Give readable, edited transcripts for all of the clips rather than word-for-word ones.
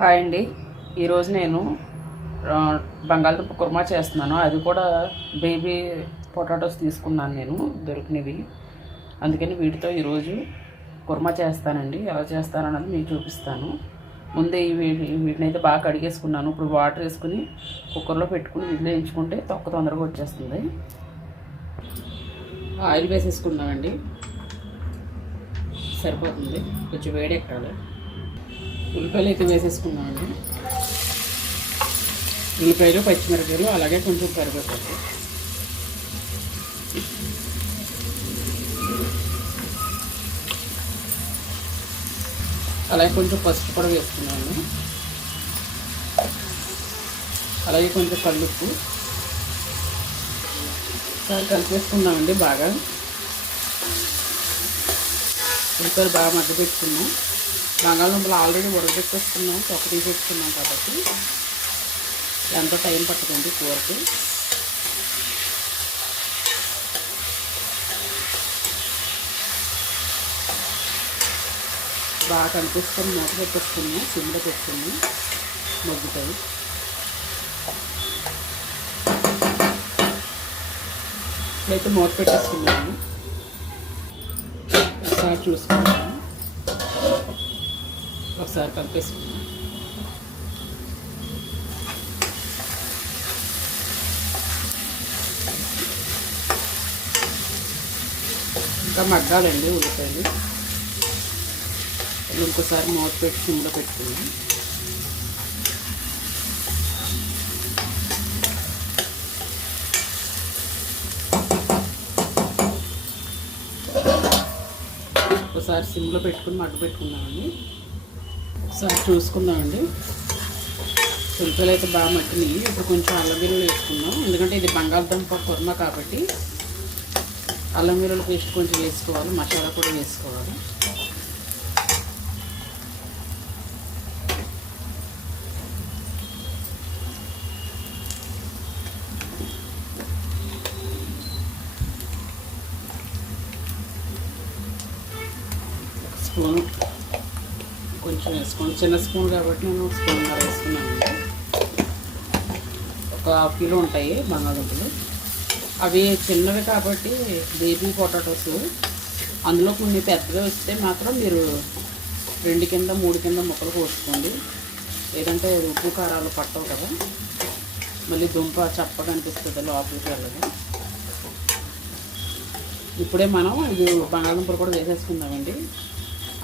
Hi అండి. ఈరోజు నేను బంగాళదుంప కుర్మా చేస్తున్నాను. అది కూడా బేబీ పొటాటోస్ తీసుకున్నాను నేను దొరికినవి. అందుకని వీటితో ఈరోజు కుర్మా చేస్తానండి. ఎలా చేస్తానన్నది మీకు చూపిస్తాను. ముందే వీటిని అయితే బాగా కడిగేసుకున్నాను. ఇప్పుడు వాటర్ వేసుకుని కుక్కర్లో పెట్టుకుని వీటిలో వేయించుకుంటే తొక్క తొందరగా వచ్చేస్తుంది. ఆయిల్ వేసేసుకున్నామండి, సరిపోతుంది. కొంచెం వేడెక్కాలి. ఉల్లిపాయలు అయితే వేసేసుకున్నామండి. ఉల్లిపాయలు, పచ్చిమిరపకాయలు, అలాగే కొంచెం కరివేపాకు. అలాగే కొంచెం పసుపు కూడా వేసుకున్నాను. అలాగే కొంచెం కల్లుప్పు కలిపేసుకున్నామండి. బాగా ఉల్లిపాయలు బాగా మధ్య పెట్టుకున్నాం. బంగాళదుంపలు ఆల్రెడీ ఉడకబెట్టేసుకున్నాం, తొక్క తీసేసుకున్నాం కాబట్టి ఎంతో టైం పట్టుకుంది కూరకి. బాగా కనిపిస్తుంది. మూత పెట్టేసుకున్నాం, సిమ్లో పెట్టుకున్నాం, మగ్గుతాయి. ఇట్లయితే మూత పెట్టేసుకున్నాము. ఒకసారి చూసుకున్నాము, ఒకసారి కలిపేసుకున్నాం. ఇంకా మగ్గాలండి ఉల్లిపాయలు. ఇంకోసారి మూత పెట్టి సిమ్లో పెట్టుకున్నాం. ఒకసారి సిమ్లో పెట్టుకుని మగ్గు పెట్టుకున్నామండి. ఒకసారి చూసుకుందామండి. ఉల్లిపాయలు అయితే బాగా మగ్గినాయి. ఇప్పుడు కొంచెం అల్లం వెల్లుల్లి వేసుకుందాం. ఎందుకంటే ఇది బంగాళదుంప కుర్మా కాబట్టి అల్లం వెల్లుల్లి పేస్ట్ కొంచెం వేసుకోవాలి, మసాలా కూడా వేసుకోవాలి. స్పూన్ కొంచెం వేసుకోండి. చిన్న స్పూన్ కాబట్టి నేను ఒక స్పూన్ వేసుకున్నాను. ఒక ½ కిలో ఉంటాయి బంగాళదుంపలు. అవి చిన్నవి కాబట్టి బేబీ పొటాటోస్. అందులో కొన్ని పెద్దగా వస్తే మాత్రం మీరు 2 కింద 3 కింద ముక్కలు కోసుకోండి. లేదంటే ఉప్పు కారాలు పట్టవు కదా, మళ్ళీ దుంప చప్పగా అనిపిస్తుంది లోపలికి వెళ్ళదు. ఇప్పుడే మనం ఇది బంగాళదుంపలు కూడా వేసేసుకుందామండి.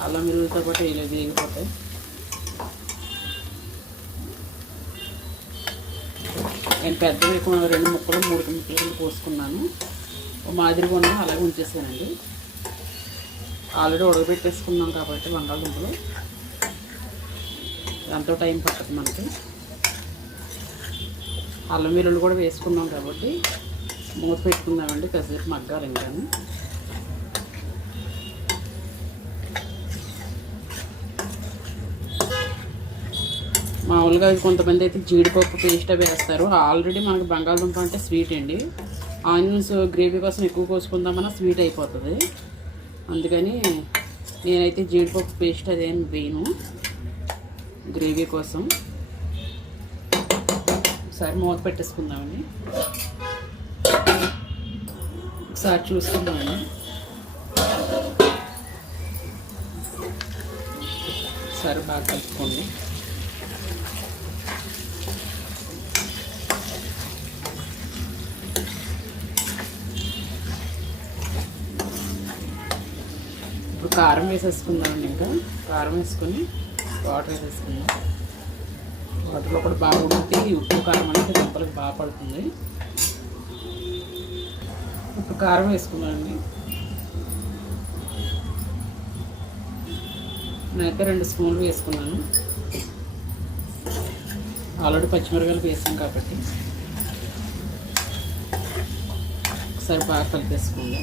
అల్లం వెల్లుల్లితో పాటు వేగిపోతాయి. నేను పెద్దవి 2 ముక్కలు 3 ముక్కలు పోసుకున్నాను. మాదిరిగా ఉన్న అలాగే ఉంచేసానండి. ఆల్రెడీ ఉడకబెట్టేసుకున్నాం కాబట్టి బంగాళదుంపలు ఎంతో టైం పట్టదు మనకి. అల్లం వెల్లుల్లి కూడా వేసుకున్నాం కాబట్టి మూత పెట్టుకుందామండి. కాసేపు మగ్గాలి. ఇంకా మామూలుగా కొంతమంది అయితే జీడిపప్పు పేస్ట్ వేస్తారు. ఆల్రెడీ మనకి బంగాళదుంప అంటే స్వీట్ అండి. ఆనియన్స్ గ్రేవీ కోసం ఎక్కువ కోసుకుందామన్నా స్వీట్ అయిపోతుంది. అందుకని నేనైతే జీడిపప్పు పేస్ట్ అదేం వేయను గ్రేవీ కోసం. ఒకసారి మూత పెట్టేసుకుందామండి. ఒకసారి చూసుకుందామండి. ఒకసారి బాగా కలుపుకోండి. ఇప్పుడు కారం వేసేసుకుందామండి. ఇంకా కారం వేసుకొని వాటర్ వేసేసుకుందాం. వాటర్లో కూడా బాగా ఉడికితే ఉప్పు కారం అనేది దుంపలకు బాగా పడుతుంది. ఇప్పుడు కారం వేసుకున్నానండి. నేనైతే 2 స్పూన్లు వేసుకున్నాను. ఆల్రెడీ పచ్చిమిరపకాయలు వేసాం కాబట్టి ఒకసారి బాగా కలిపేసుకోండి.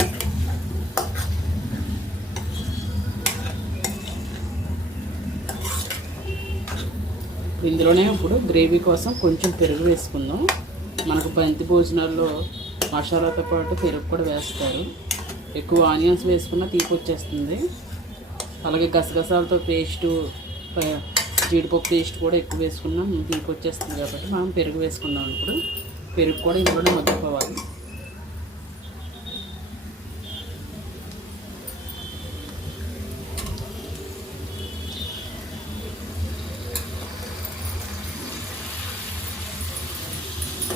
ఇందులోనే ఇప్పుడు గ్రేవీ కోసం కొంచెం పెరుగు వేసుకుందాం. మనకు బంతి భోజనాల్లో మసాలాతో పాటు పెరుగు కూడా వేస్తారు. ఎక్కువ ఆనియన్స్ వేసుకున్న తీపి వచ్చేస్తుంది. అలాగే గసగసాలతో పేస్టు జీడిపప్పు పేస్ట్ కూడా ఎక్కువ వేసుకున్నాం, తీపి వచ్చేస్తుంది కాబట్టి మనం పెరుగు వేసుకుందాం. ఇప్పుడు పెరుగు కూడా ఇందులోనే మగ్గిపోవాలి.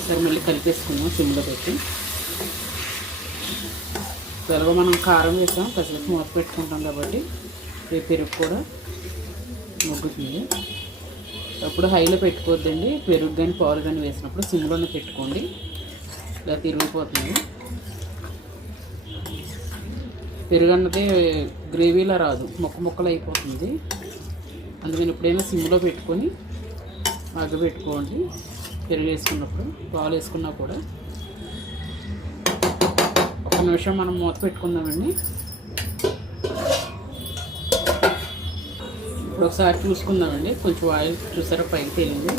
సరే మళ్ళీ కలిపేసుకుందాం సిమ్లో పెట్టి. త్వరగా మనం కారం వేసాం, కాసేపు మూత పెట్టుకుంటాం కాబట్టి పెరుగు కూడా మగ్గుతుంది. అప్పుడు హైలో పెట్టుకోవద్దండి, పెరుగు కానీ పాలు కానీ వేసినప్పుడు సిమ్లోనే పెట్టుకోండి, ఇలా తిరిగిపోతుంది. పెరుగు అన్నది గ్రేవీలా రాదు, ముక్కలు అయిపోతుంది. అందుకని ఎప్పుడైనా సిమ్లో పెట్టుకొని మగ్గబెట్టుకోండి. పెరుగు వేసుకున్నప్పుడు పాలు వేసుకున్నా కూడా. ఒక నిమిషం మనం మూత పెట్టుకుందామండి. ఇప్పుడు ఒకసారి చూసుకుందామండి. కొంచెం ఆయిల్ చూసారా పైకి తేలింది.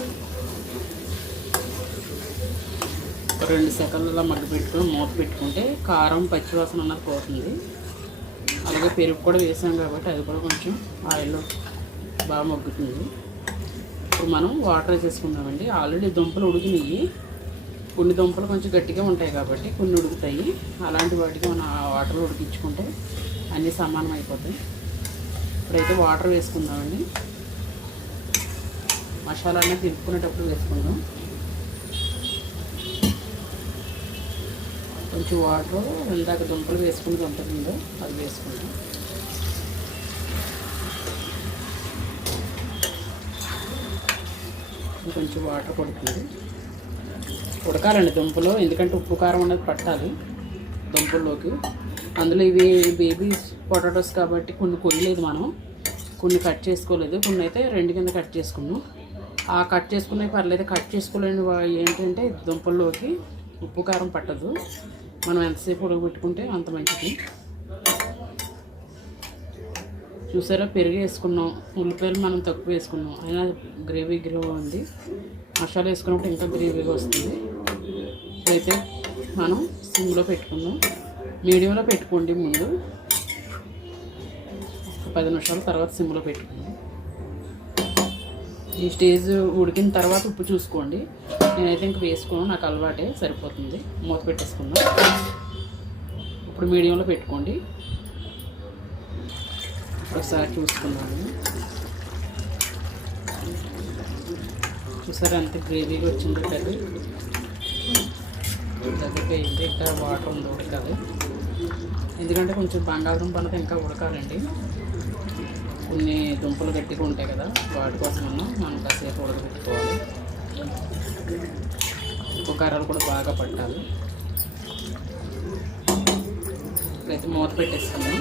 2 సెకండ్లు అలా మగ్గి పెట్టుకొని మూత పెట్టుకుంటే కారం పచ్చివాసన అన్నది పోతుంది. అలాగే పెరుగు కూడా వేసాం కాబట్టి అది కూడా కొంచెం ఆయిల్లో బాగా మగ్గుతుంది. ఇప్పుడు మనం వాటర్ వేసేసుకుందామండి. ఆల్రెడీ దుంపలు ఉడికినాయి. కొన్ని దుంపలు కొంచెం గట్టిగా ఉంటాయి కాబట్టి కొన్ని ఉడుకుతాయి. అలాంటి వాటికి మనం ఆ వాటర్లో ఉడికించుకుంటే అన్నీ సమానం అయిపోతాయి. ఇప్పుడైతే వాటర్ వేసుకుందామండి. మసాలా అనేది తిప్పుకునేటప్పుడు వేసుకుందాం. కొంచెం వాటర్ ఇందాక దుంపలు వేసుకుని దుంపలుందో అది వేసుకుందాం. కొంచెం వాటర్ పడుతుంది. ఉడకాలండి దుంపలు, ఎందుకంటే ఉప్పు కారం అనేది పట్టాలి దుంపల్లోకి. అందులో ఇవి బేబీ పొటాటోస్ కాబట్టి కొన్ని కొయ్యలేదు మనం, కొన్ని కట్ చేసుకోలేదు. కొన్ని అయితే 2 కింద కట్ చేసుకున్నాం. ఆ కట్ చేసుకునే పర్లేదు, కట్ చేసుకోలేని ఏంటంటే దుంపల్లోకి ఉప్పు కారం పట్టదు. మనం ఎంతసేపు ఉడకబెట్టుకుంటే అంత మంచిది. చూసారా పెరుగు వేసుకున్నాం, ఉల్లిపాయలు మనం తక్కువ వేసుకున్నాం, అయినా గ్రేవీ ఉంది. మసాలా వేసుకున్నప్పుడు ఇంకా గ్రేవీగా వస్తుంది. ఇప్పుడైతే మనం సిమ్లో పెట్టుకుందాం. మీడియంలో పెట్టుకోండి ముందు, 10 నిమిషాల తర్వాత సిమ్లో పెట్టుకుందాం. ఈ స్టేజ్ ఉడికిన తర్వాత ఉప్పు చూసుకోండి. నేనైతే ఇంక వేసుకోను, నాకు అలవాటే, సరిపోతుంది. మూత పెట్టేసుకుందాం. ఇప్పుడు మీడియంలో పెట్టుకోండి. ఒకసారి చూసుకున్నాను. చూసారా అంత గ్రేవీగా వచ్చింది కర్రీ. దగ్గరికి అయింది, ఇంకా వాటర్ ఉంది ఉడకాలి. ఎందుకంటే కొంచెం బంగాళదుంప అన్నది ఇంకా ఉడకాలండి. కొన్ని దుంపలు గట్టిగా ఉంటాయి కదా, వాటి కోసం మనం కాసేపు ఉడకబెట్టుకోవాలి. ఉప్పు కారాలు కూడా బాగా పట్టాలి. ఇప్పుడైతే మూత పెట్టేసుకుందాం.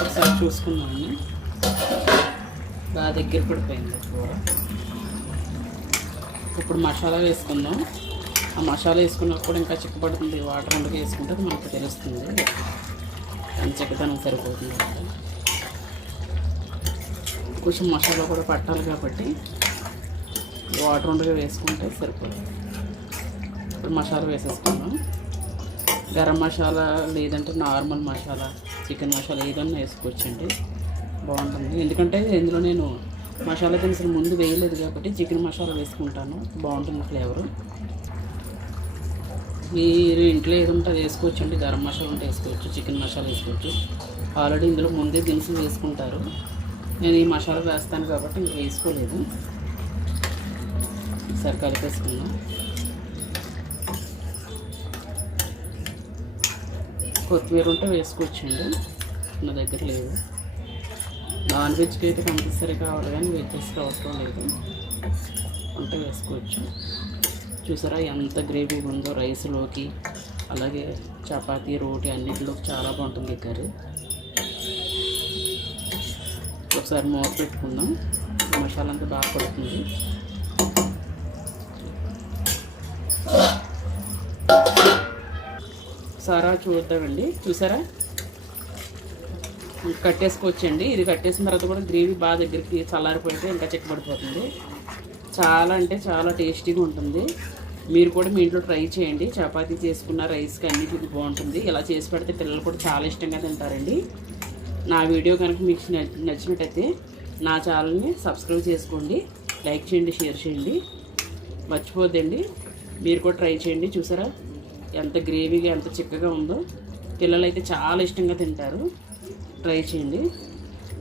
ఒకసారి చూసుకుందామండి. బాగా దగ్గర పడిపోయింది కూర. ఇప్పుడు మసాలా వేసుకుందాం. ఆ మసాలా వేసుకున్నప్పుడు ఇంకా చిక్కపడుతుంది. వాటర్ అందుకు వేసుకుంటే అది మనకు తెలుస్తుంది ఎంత చిక్కదనం సరిపోతుంది. కొంచెం మసాలా కూడా పట్టాలి కాబట్టి వాటర్ ఉండగా వేసుకుంటే సరిపోతుంది. ఇప్పుడు మసాలా వేసేసుకుందాం. గరం మసాలా లేదంటే నార్మల్ మసాలా, చికెన్ మసాలా ఏదన్నా వేసుకోవచ్చండి, బాగుంటుంది. ఎందుకంటే ఇందులో నేను మసాలా దినుసులు ముందు వేయలేదు కాబట్టి చికెన్ మసాలా వేసుకుంటాను, బాగుంటుంది ఫ్లేవరు. మీరు ఇంట్లో ఏది ఉంటే అది వేసుకోవచ్చండి. గరం మసాలా ఉంటే వేసుకోవచ్చు, చికెన్ మసాలా వేసుకోవచ్చు. ఆల్రెడీ ఇందులో ముందే దినుసులు వేసుకుంటారు. నేను ఈ మసాలా వేస్తాను కాబట్టి ఇంక వేసుకోలేదు. ఒకసారి కలిపేసుకుందాం. కొత్తిమీర ఉంటే వేసుకోవచ్చండి, నా దగ్గర లేదు. నాన్ వెజ్కి అయితే కంపల్సరీ కావాలి, కానీ వెజ్జెస్కి అవసరం లేదు, ఉంటే వేసుకోవచ్చు. చూసారా ఎంత గ్రేవీ ఉందో, రైస్లోకి అలాగే చపాతీ, రోటీ అన్నిటిలోకి చాలా బాగుంటుంది కర్రీ. ఒకసారి మూత పెట్టుకుందాం. మసాలా అంతా బాగా పడుతుంది. సారా చూద్దామండి. చూసారా కట్టేసుకోవచ్చండి. ఇది కట్టేసిన తర్వాత కూడా గ్రేవీ బాగా దగ్గరికి చల్లారిపోతే ఇంకా చిక్కబడిపోతుంది. చాలా అంటే చాలా టేస్టీగా ఉంటుంది. మీరు కూడా మీ ఇంట్లో ట్రై చేయండి. చపాతీ చేసుకున్న రైస్కి అన్నిటికి బాగుంటుంది. ఇలా చేసి పెడితే పిల్లలు కూడా చాలా ఇష్టంగా తింటారండి. నా వీడియో కనుక మీకు నచ్చినట్టయితే నా ఛానల్ని సబ్స్క్రైబ్ చేసుకోండి, లైక్ చేయండి, షేర్ చేయండి, మర్చిపోద్దండి. మీరు కూడా ట్రై చేయండి. చూసారా ఎంత గ్రేవీగా ఎంత చిక్కగా ఉందో, పిల్లలు అయితే చాలా ఇష్టంగా తింటారు. ట్రై చేయండి.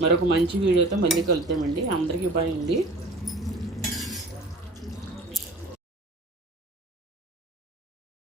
మరొక మంచి వీడియోతో మళ్ళీ కలుద్దామండి. అందరికీ బాయ్ అండి.